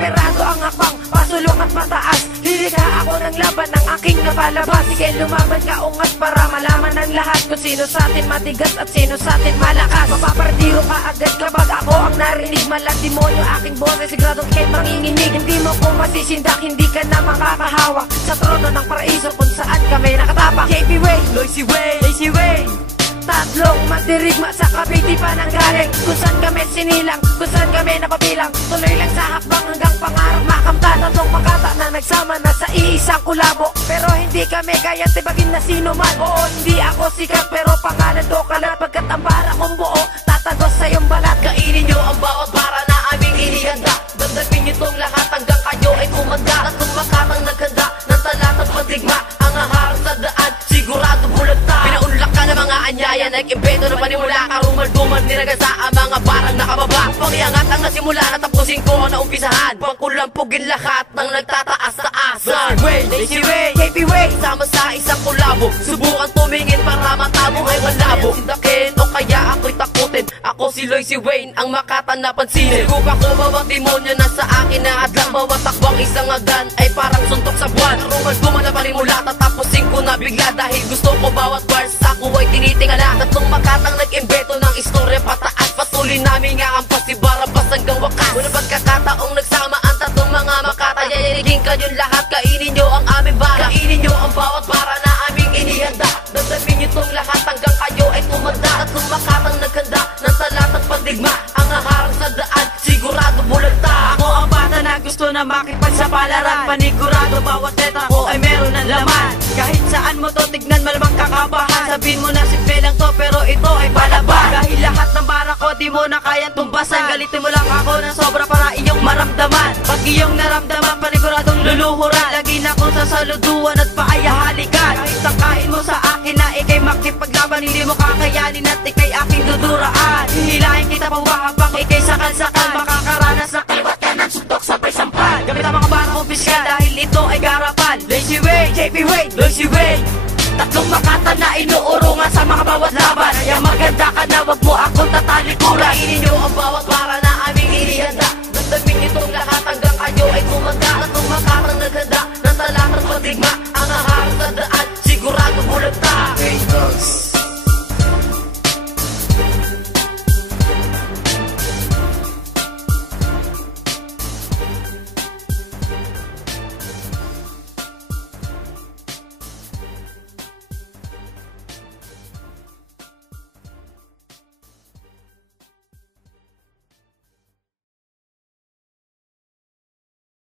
Desperado ang hakbang, pasulong at mataas. Lilikha ako ng laban ng aking napalabas. Sige lumaban ka, ungat para malaman ng lahat kung sino sa atin matigas at sino sa atin malakas. Mapapardiro ka agad kapag ako ang narinig. Malang demonyo aking boses, sigurado kay manginginig. Hindi mo ko masisindak, hindi ka na makakahawak sa trono ng paraiso kung saan kami nakatapak. JP Wayne, Loisy Wayne, Lazy Wayne. Tatlong mandirigma sa Cavite pa nang galing. Kung saan kami sinilang, kung saan kami napabilang. Tuloy lang sa hakbang hanggang pangarap makamtan. Tatlong makata na nagsama na sa iisang kulabo. Pero hindi kami kaya tibagin na sino man. Oo, hindi ako sikat pero pangalan ko kalat. Pagkat ang bara kong buo, tatagos sa iyong balat. Kainin nyo ang bawat para na aming inihanda. Dandapin nyo tong lahat hanggang kayo ay kumanda. Tatlong makatang naghanda ng talat at pandigma. Ang haharap sa daan, sigurado bulagta. Pinaunlak ka ng mga anyaya, nag-imbento na panimula. Karumal-dumal, niragasa ang mga barang nakababa. Pangiangat ang nasimula, natapusin ko na umpisahan. Pangkulampugin lahat ng nagtataas sa asan. Lazy Wayne, JP Wayne, sama sa isang kulabo. Subukan tumingin para matamo ay malabo. Sindakin o kaya ako'y takutin. Ako si Loisy Wayne, ang makata na pansinin. Subukan ko bawat demonyo na sa akin na adlang. Bawat takbang isang agan ay parang suntok sa buwan. Rumal-dumal na panimula, tatapusin ko na bigla. Dahil gusto ko bawat bars ako ay tinitingala. Tatlong makatang nag-imbeto ng istorya pataas. Patuloy namin nga ang pasibarabas hanggang wakas. Una pagkakataong nagsama ang tatlong mga makata. Yayarigin kayong lahat, kainin nyo ang aming bara. Kainin nyo ang bawat bara na aming inihanda. Dandapin nyo tong lahat hanggang kayo ay tumanda. Tatlong makatang naghanda ng talat at pandigma. Ang haharang sa daan, sigurado bulagta. Ako ang bata na gusto na makipagsapalaran. Panigurado bawat letra ko ay meron ng laman. Kahit saan mo to tignan, malamang kakabahan. Sabihin mo na simple lang to pero ito ay palaban. Dahil lahat ng bara ko di mo na kayang tumbasan. Galitin mo lang ako ng sobra para iyong maramdaman. Pag iyong naramdaman, paniguradong luluhuran. Lagi na kong sasaluduan at paayahalikan. Kahit sangkain mo sa akin na ikay makipaglaban, hindi mo kakayanin at ikay aking duduraan. Hihilahin kita pawahapang ikay sakal-sakal. Makakaranas na kaliwat ka ng suntok sabay sampal. Gamit ang mga bara kong piskal dahil ito ay garapan. Lazy Wayne, JP Wayne, Loisy Wayne. Tatlong makata na inuurungan sa mga bawat laban. Kaya maganda ka na, wag mo akong tatalikuran. Kainin nyo ang bawat